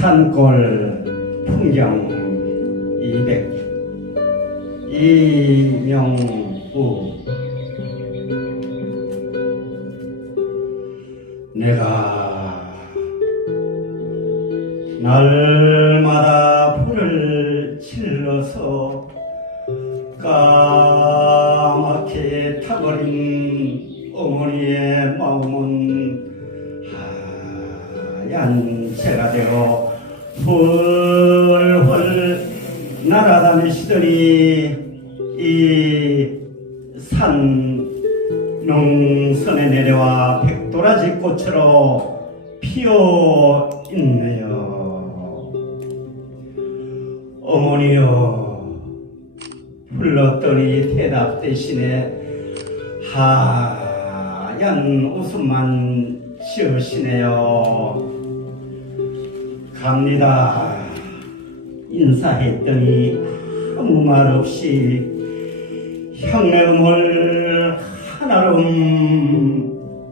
산골 풍경 200 이명우 내가 날마다 불을 질러서 까맣게 타버린 어머니의 마음은 하얀 새가 되어 훌훌 날아다니시더니 이 산 농선에 내려와 백도라지 꽃으로 피어 있네요. 어머니여 불렀더니 대답 대신에 하얀 웃음만 지으시네요. 갑니다. 인사했더니 아무 말 없이 향내음을 하나름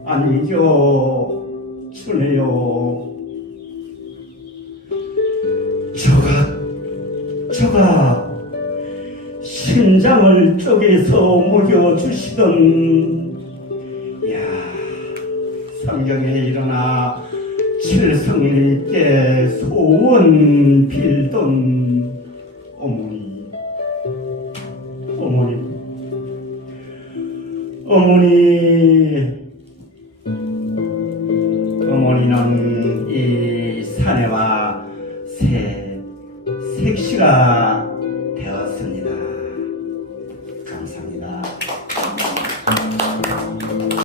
안겨 주네요. 저가, 저가 심장을 쪼개서 먹여주시던 야 성경에 일어나 칠성일께 소원 빌던 어머니 어머니 어머니 어머니는 이 사내와 새 색시가 되었습니다. 감사합니다.